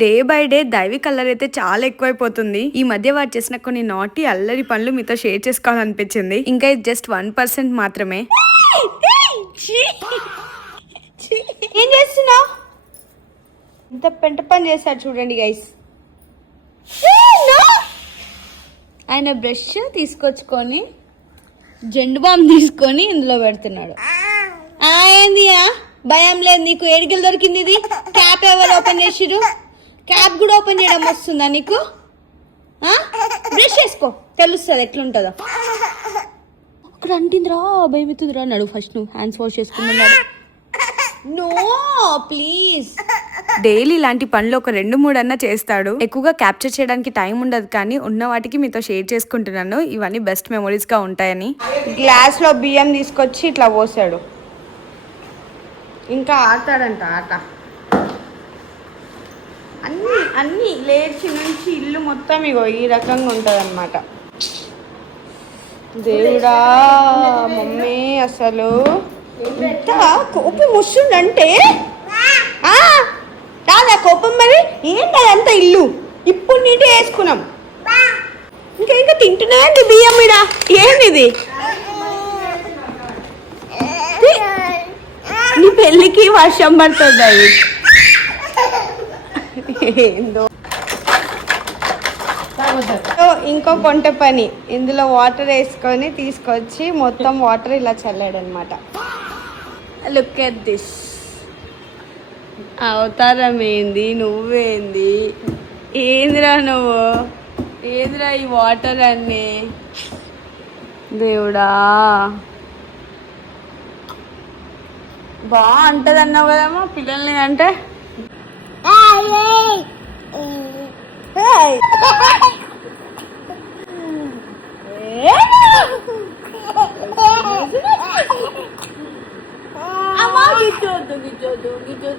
Day by day దైవి colour అయితే చాలా ఎక్కువైపోతుంది. ఈ మధ్య వాడు చేసిన కొన్ని నాటి అల్లరి పనులు మీతో షేర్ చేసుకోవాలనిపించింది. ఇంకా ఇది జస్ట్ 1% మాత్రమే. ఏం చేస్తున్నావు? ఇంత పెంట పని చేస్తాడు చూడండి గైస్. ఆయన బ్రష్ తీసుకొచ్చుకొని జెండు బామ్ తీసుకొని ఇందులో పెడుతున్నాడు. ఏంది భయం లేదు నీకు? ఏడికెళ్ళి దొరికింది ఇది? క్యాప్ ఎవరు ఓపెన్ చేసిరు? క్యాప్ కూడా ఓపెన్ చేయడం వస్తుందా నీకు? బ్రష్ చేసుకో, తెలుస్తుంది ఎట్లుంటుందో. అక్కడ అంటిందిరా, భయం ఎత్తుదిరా అన్నాడు. ఫస్ట్ నువ్వు హ్యాండ్స్ వాష్ చేసుకున్నాడు. No please. డైలీ ఇలాంటి పనులు ఒక 2-3 అన్నా చేస్తాడు. ఎక్కువగా క్యాప్చర్ చేయడానికి టైం ఉండదు, కానీ ఉన్న వాటికి మీతో షేర్ చేసుకుంటున్నాను. ఇవన్నీ బెస్ట్ మెమరీస్ గా ఉంటాయని. గ్లాస్ లో బియ్యం తీసుకొచ్చి ఇట్లా పోసాడు. ఇంకా ఆడతాడంట ఆట. అన్ని లేచి నుంచి ఇల్లు మొత్తం ఇగో ఈ రకంగా ఉంటుంది అన్నమాట. దేవుడా మమ్మీ అసలు ఎంత కోపం వస్తుందంటే రాదా కోపం? మరి ఏంటి అదంతా ఇల్లు ఇప్పుడు నీటే వేసుకున్నాం. ఇంకా తింటున్నాయండి బియ్యం మీద. ఏంది నీ పెళ్ళికి వర్షం పడుతుంది. అవి ఏందో. ఇంకో కొంట పని, ఇందులో వాటర్ వేసుకొని తీసుకొచ్చి మొత్తం వాటర్ ఇలా చల్లాడు అనమాట. Look at this. అవతారం ఏంది, నువ్వేంది, ఏందిరా నువ్వు, ఏందిరా ఈ వాటర్ అన్నీ? దేవుడా బాగుంటుంది అన్నావు కదమ్మా పిల్లల్ని అంటే. అమ్మా గిచ్చొద్దు గిచ్చొద్దు గిచ్చొద్దు.